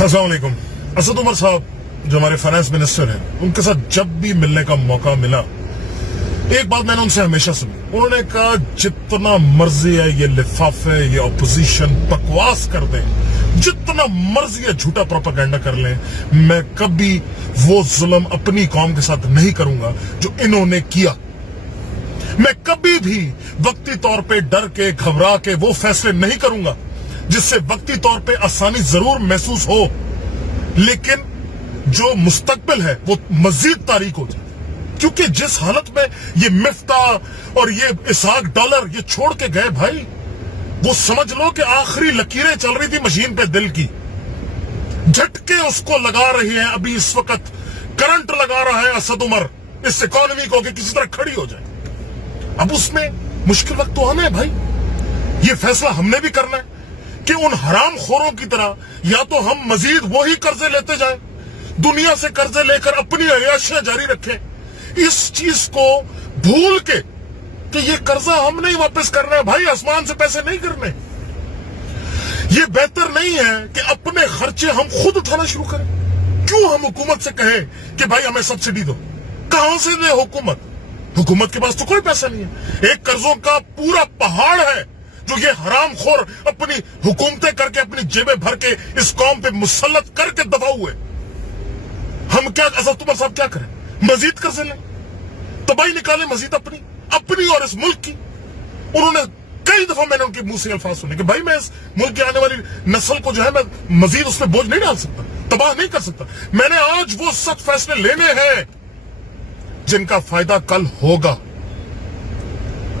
अस्सलाम वालेकुम। असद उमर साहब जो हमारे फाइनेंस मिनिस्टर हैं, उनके साथ जब भी मिलने का मौका मिला, एक बात मैंने उनसे हमेशा सुनी। उन्होंने कहा जितना मर्जी है ये लिफाफे, ये ऑपोजिशन बकवास कर दें, जितना मर्जी है झूठा प्रोपेगेंडा कर लें, मैं कभी वो जुल्म अपनी कौम के साथ नहीं करूंगा जो इन्होंने किया। मैं कभी भी वक्ती तौर पे डर के घबरा के वो फैसले नहीं करूंगा जिससे वक्ती तौर पे आसानी जरूर महसूस हो, लेकिन जो मुस्तकबिल है वो मजीद तारीक हो जाए। क्योंकि जिस हालत में ये मिफ्ता और ये इसहाक डॉलर ये छोड़ के गए भाई, वो समझ लो कि आखिरी लकीरें चल रही थी मशीन पे दिल की। झटके उसको लगा रही है, अभी इस वक्त करंट लगा रहा है असद उमर इस इकोनॉमी को कि किसी तरह खड़ी हो जाए। अब उसमें मुश्किल वक्त तो आना है भाई। ये फैसला हमने भी करना है कि उन हराम खोरों की तरह या तो हम मजीद वही कर्जे लेते जाएं, दुनिया से कर्जे लेकर अपनी अयाशियां जारी रखें, इस चीज को भूल के कि ये कर्जा हमने ही वापस करना है भाई, आसमान से पैसे नहीं करने। ये बेहतर नहीं है कि अपने खर्चे हम खुद उठाना शुरू करें। क्यों हम हुकूमत से कहें कि भाई हमें सब्सिडी दो? कहां से दे हुकूमत? हुकूमत के पास तो कोई पैसा नहीं है। एक कर्जों का पूरा पहाड़ है जो ये हरामखोर अपनी हुकूमतें करके अपनी जेबें भर के इस कौम पे मुसल्लत करके दबा हुए। हम क्या असद उमर साहब क्या करें? मजीद कर्जे लें, तबाही निकालें मजीद अपनी और इस मुल्क की। उन्होंने कई दफा मैंने उनके मुंह से अल्फाज सुने कि भाई मैं इस मुल्क की आने वाली नस्ल को जो है मैं मजीद उस पर बोझ नहीं डाल सकता, तबाह नहीं कर सकता। मैंने आज वो सख्त फैसले लेने हैं जिनका फायदा कल होगा।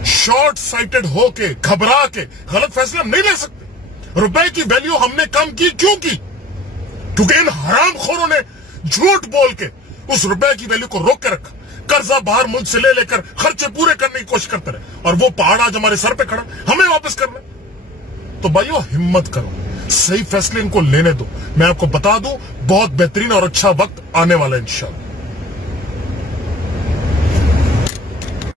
शॉर्ट साइटेड होके घबरा के गलत फैसले हम नहीं ले सकते। रुपए की वैल्यू हमने कम की, क्यों की? क्योंकि इन हरामखोरों ने झूठ बोल के उस रुपए की वैल्यू को रोक के रखा। कर्जा बाहर मुल्क से ले लेकर खर्चे पूरे करने की कोशिश करते रहे, और वो पहाड़ आज हमारे सर पे खड़ा, हमें वापस करना। तो भाइयों हिम्मत करो, सही फैसले इनको लेने दो। मैं आपको बता दूं बहुत बेहतरीन और अच्छा वक्त आने वाला है इंशाअल्लाह।